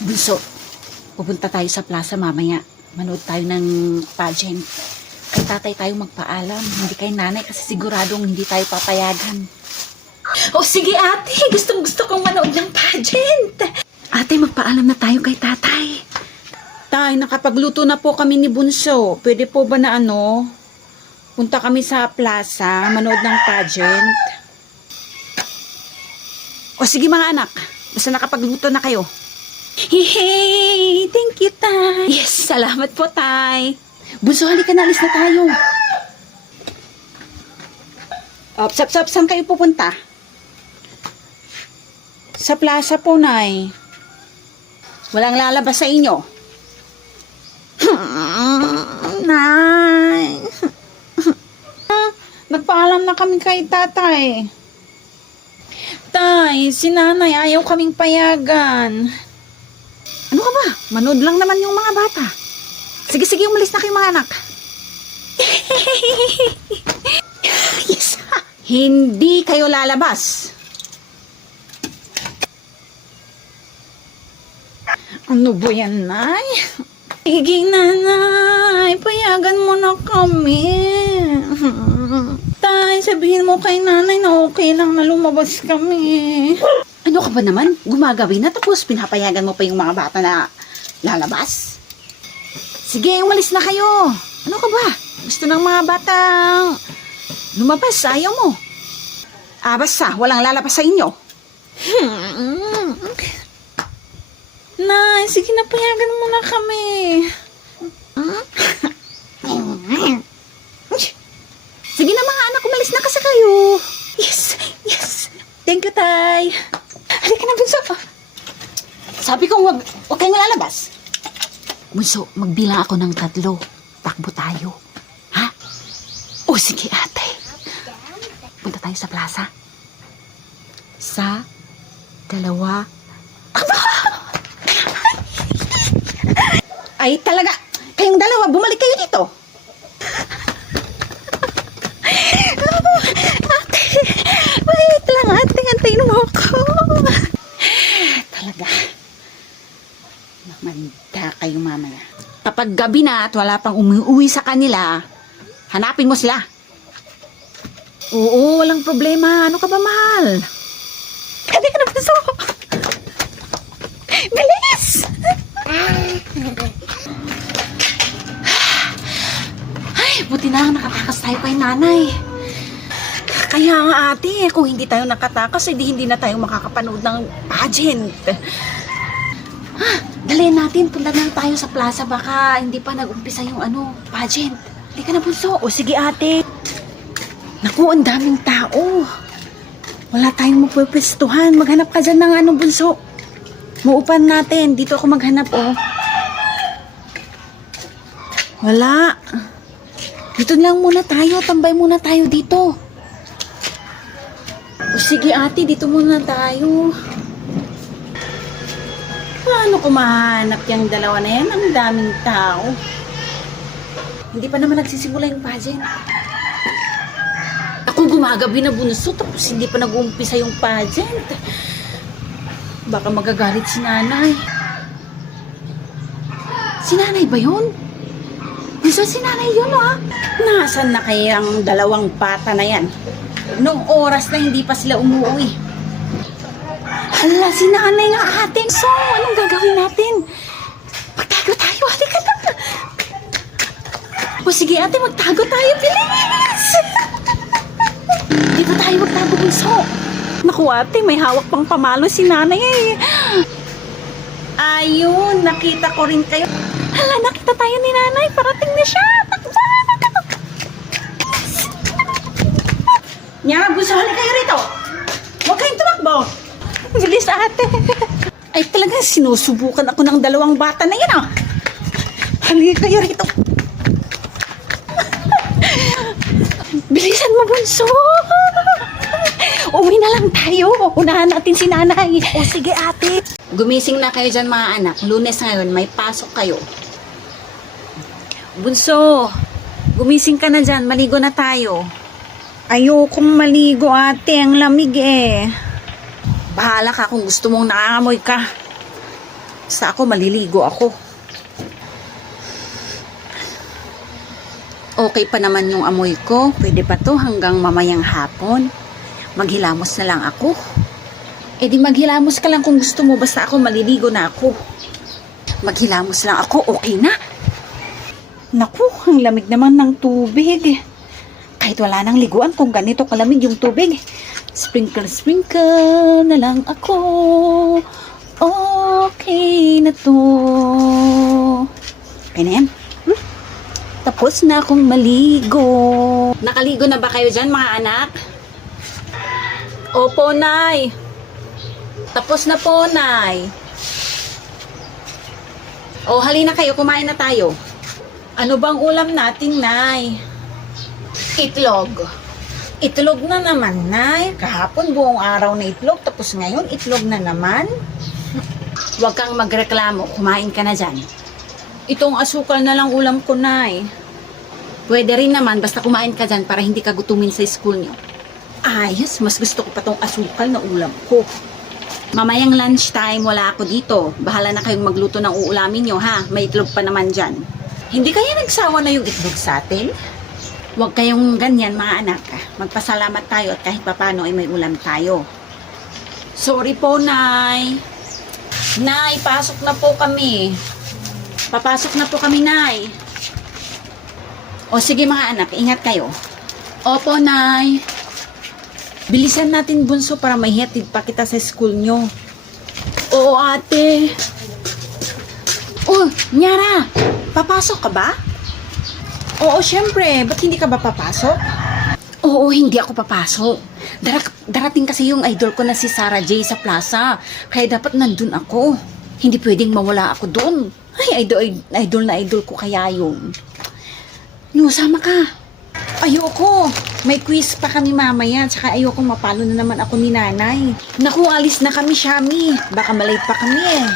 Bunso, pupunta tayo sa plaza mamaya. Manood tayo ng pageant. Kay tatay tayo magpaalam. Hindi kay nanay kasi siguradong hindi tayo papayagan. O sige ate, gustong gusto kong manood ng pageant. Ate, magpaalam na tayo kay tatay. Tay, nakapagluto na po kami ni Bunso. Pwede po ba na punta kami sa plaza, manood ng pageant? O sige mga anak, basta nakapagluto na kayo. Hey, thank you, Tay. Yes, salamat po, Tay. Bunso, halika na, alis na tayo. Saan kayo pupunta? Sa plaza po, Nay. Walang lalabas sa inyo. Nay. Nagpaalam na kami kay tatay. Tay, si nanay ayaw kaming payagan. Ano ka ba? Manood lang naman yung mga bata. Sige, umalis na kayo mga anak. Yes. Hindi kayo lalabas. Ano ba yan, Nay? Sige, nanay. Payagan mo na kami. Tay, sabihin mo kay nanay na okay lang na lumabas kami. Ano ka ba naman? Gumagawin na tapos pinapayagan mo pa yung mga bata na lalabas? Sige, umalis na kayo. Ano ka ba? Gusto ng mga batang lumabas, ayaw mo. Basta, walang lalabas sa inyo. Nay, sige na, payagan mo na kami. Sige na mga anak, umalis na kasi kayo. Yes. Thank you, Tay. Halika na, Bunso. Sabi kong wag kayong lalabas. Bunso, magbilang ako ng 3. Takbo tayo. Ha? O sige, ate. Punta tayo sa plaza. 1, 2. Ay, talaga. Kayong 2, bumalik kayo dito. Ate, wait lang, ate. Antayin mo ako. Talaga. Mamanda kayo mamaya. Kapag gabi na at wala pang umuwi sa kanila, hanapin mo sila. Oo, walang problema. Ano ka ba, mahal? Hindi ka na puso. Bilis! Ay, buti na nakatakas tayo kay nanay. Kaya nga ate, kung hindi tayo nakatakas, hindi na tayo makakapanood ng pageant. Dalihan natin, punta na tayo sa plaza, baka hindi pa nag-umpisa yung pageant. Hindi ka na, Bunso. O sige ate. Naku, ang daming tao. Wala tayong mapupwestuhan. Maghanap ka dyan ng Bunso. Muupan natin. Dito ako maghanap, Wala. Dito lang muna tayo. Tambay muna tayo dito. O sige ate, dito muna tayo. Paano ko mahanap yung 2 na yan? Ang daming tao. Hindi pa naman nagsisimula yung pageant. Ako gumagabi na, Bunso, tapos hindi pa nag-uumpisa yung pageant. Baka magagalit si nanay. Si nanay ba yun? Bunso, si nanay yun, Nasaan na kayang 2 bata na yan? Nung oras na hindi pa sila umuwi. Hala, si nanay nga ate. So, anong gagawin natin? Magtago tayo, halika na. O sige ate, magtago tayo, bilis. Dito tayo magtago, Bunso. Naku ate, may hawak pang pamalo si nanay Ayun, nakita ko rin kayo. Hala, nakita tayo ni nanay. Parating na siya. Nya, Bunso, halika kayo rito. Huwag kayong tumakbo. Bilis ate. Ay talagang sinusubukan ako ng 2 bata na yan Halika kayo rito. Bilisan mo, Bunso. Uwi na lang tayo. Unahan natin si nanay. O sige ate. Gumising na kayo dyan mga anak. Lunes ngayon, may pasok kayo. Bunso, gumising ka na dyan. Maligo na tayo. Ayokong maligo ate. Ang lamig Bahala ka kung gusto mong nangangamoy ka. Basta ako, maliligo ako. Okay pa naman yung amoy ko. Pwede pa to hanggang mamayang hapon. Maghilamos na lang ako. Eh di maghilamos ka lang kung gusto mo. Basta ako, maliligo na ako. Maghilamos lang ako, okay na. Naku, ang lamig naman ng tubig. Kahit wala nang liguan kung ganito kalamig yung tubig. Sprinkle, sprinkle na lang ako. Okay na to. Okay na yan. Tapos na akong maligo. Nakaligo na ba kayo dyan, mga anak? Opo, Nay. Tapos na po, Nay. O, halina kayo, kumain na tayo. Ano bang ulam natin, Nay? Itlog. Itlog na naman, Nay. Kahapon buong araw na itlog, tapos ngayon itlog na naman. Huwag kang magreklamo, kumain ka na dyan. Itong asukal na lang ulam ko, Nay. Pwede rin naman, basta kumain ka dyan para hindi ka gutumin sa school nyo. Ayos, mas gusto ko pa tong asukal na ulam ko. Mamayang lunchtime, wala ako dito. Bahala na kayong magluto ng uulamin nyo, ha? May itlog pa naman dyan. Hindi kaya nagsawa na yung itlog sa atin? Huwag kayong ganyan, mga anak. Magpasalamat tayo at kahit papano ay may ulam tayo. Sorry po, Nay. Nay, pasok na po kami. Papasok na po kami, Nay. O sige mga anak, ingat kayo. Opo, Nay. Bilisan natin, bunso, para may hatid pa kita sa school nyo. Oo, ate. Oh, Nyara, papasok ka ba? Oo, syempre. Ba't hindi ka ba papasok? Oo, hindi ako papasok. Darating kasi yung idol ko na si Sarah J sa plaza. Kaya dapat nandun ako. Hindi pwedeng mawala ako doon. Ay, idol na idol ko kaya yun. No, sama ka. Ayoko. May quiz pa kami mamaya. Tsaka ayoko mapalo na naman ako ni nanay. Naku, alis na kami, Shami. Baka malate pa kami eh.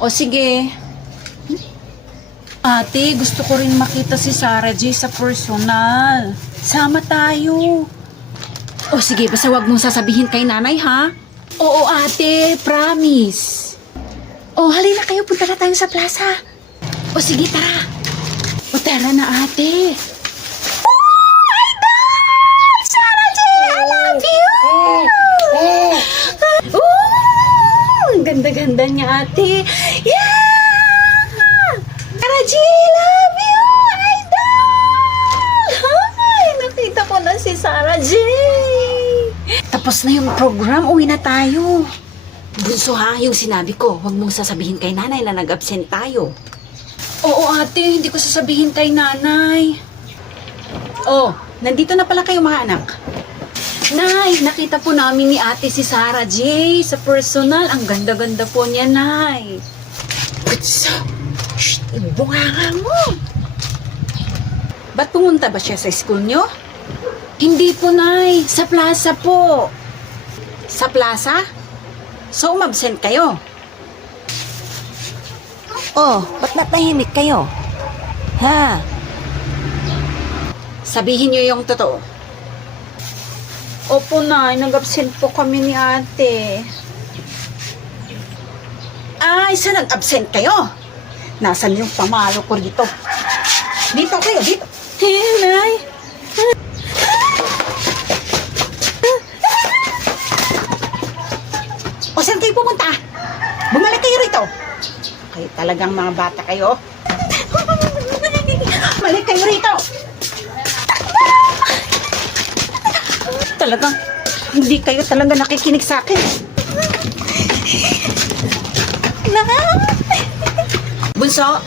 O sige. Ate, gusto ko rin makita si Sarah J sa personal. Sama tayo. O sige, basta wag mong sasabihin kay nanay, ha? Oo, ate. Promise. O, halina kayo. Punta na tayo sa plaza. O sige, tara. O, tara na, ate. Oh, idol! Sarah J, I love you! Oh, ang ganda-ganda niya, ate. Yeah! Sarah J, I love you! Idol! Ay, nakita ko na si Sarah J. Tapos na yung program, uwi na tayo. Bunso ha, yung sinabi ko, huwag mong sasabihin kay nanay na nag-absent tayo. Oo ate, hindi ko sasabihin kay nanay. Oh, nandito na pala kayo mga anak. Nay, nakita po namin ni ate si Sarah J sa personal. Ang ganda-ganda po niya, Nay. Putsa! Shh! Bunganga mo! Ba't pumunta ba siya sa school nyo? Hindi po, Nay. Sa plaza po. Sa plaza? So, umabsent kayo? Oh, ba't natahimik kayo? Ha? Sabihin niyo yung totoo. Opo, Nay. Nag-absent po kami ni ate. Ay, saan nag-absent kayo? Nasaan yung pamalo ko dito? Dito kayo, dito. Nay. O, saan kayo pumunta? Bumalik kayo rito. Kayo talagang mga bata kayo. Balik kayo rito. Talagang, hindi kayo talaga nakikinig sa akin. Bunso,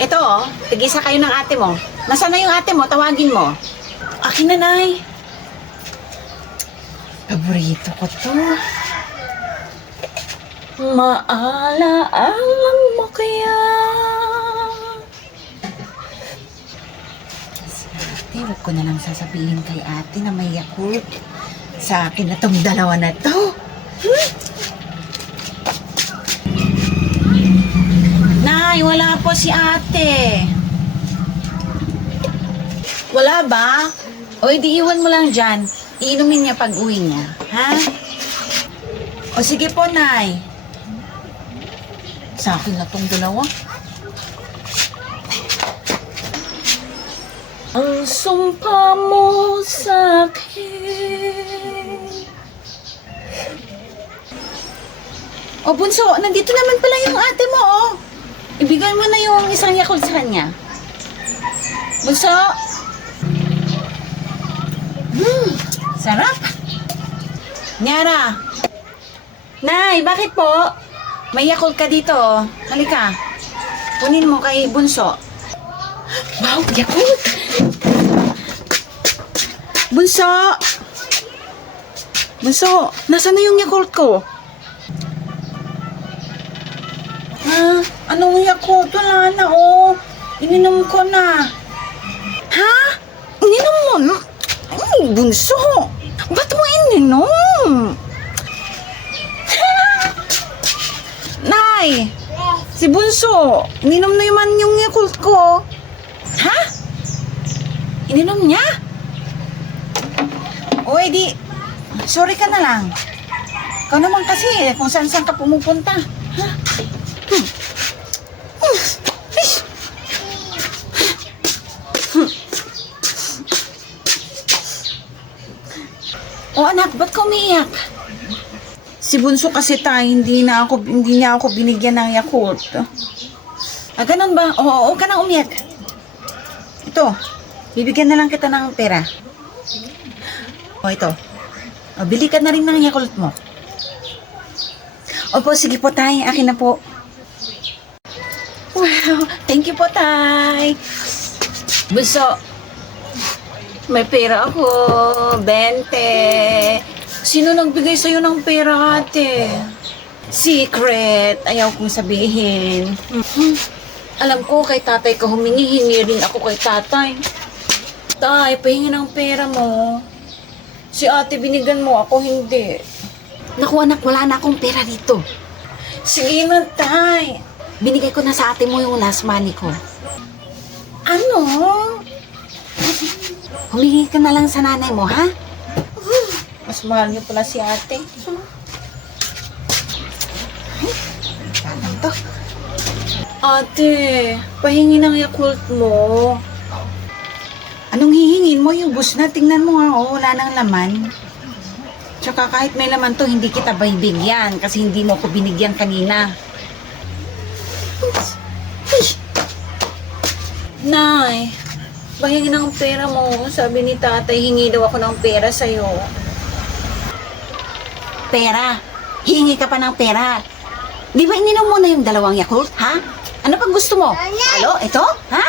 ito oh, tigisa kayo ng ate mo. Nasaan na yung ate mo? Tawagin mo. Akin na, Nay. Paborito ko to. Maala-alang mo kaya. Si ate, wag ko na lang sasabihin kay ate na may Yakult. Sa akin na tong dalawa na to. Nay, wala po si ate. Wala ba? O, di iwan mo lang dyan. Iinumin niya pag uwi niya. Ha? O, sige po, Nay. Sa akin na tong dalawa. Ang sumpa mo sa akin. O bunso, nandito naman pala yung ate mo, oh. Ibigay mo na yung isang Yakult sa kanya. Bunso. Sarap. Nyara. Nay, bakit po? May Yakult ka dito, oh. Halika. Kunin mo kay Bunso. Wow, Yakult! Bunso! Bunso, nasaan na yung Yakult ko? Anong Yakult? Wala na, oh. Ininom ko na. Ha? Ininom mo na? Ay, Bunso! Ba't mo ininom? Nay! Si Bunso, ininom na naman yung Yakult ko. Ha? Ininom niya? O edi, sorry ka na lang. Ikaw naman kasi, kung saan-saan ka pumupunta. Ha? O anak, ba't ka umiiyak? Si Bunso kasi hindi niya ako binigyan ng Yakult. Ganun ba? Oo, ka nang umiyak. Ito, bibigyan na lang kita ng pera. O, ito. O, bili ka na rin ng Yakult mo. Opo, sige po, tay. Akin na po. Wow, thank you po, tay. Bunso, may pera ako. 20. Sino nagbigay sa'yo ng pera, ate? Secret. Ayaw kong sabihin. Alam ko, kay tatay ka humingi. Hingi rin ako kay tatay. Tay, pahingi ng pera mo. Si ate binigyan mo, ako hindi. Naku anak, wala na akong pera dito. Sige na, tay. Binigay ko na sa ate mo yung last money ko. Ano? Humingi ka na lang sa nanay mo, ha? Mas mahal niyo pala si ate. Ay, to. Ate, pahingi ng Yakult mo. Anong hihingin mo? Yung bus na, tingnan mo nga, oh, wala nang laman. Tsaka kahit may laman to, hindi kita bibigyan kasi hindi mo ko binigyan kanina. Nay, pahingi ng pera mo. Sabi ni tatay, hingi daw ako ng pera sa'yo. Pera? Hingi ka pa ng pera? Di ba ininom mo na yung dalawang Yakult, ha? Ano pang gusto mo? Halo? Ito? Ha?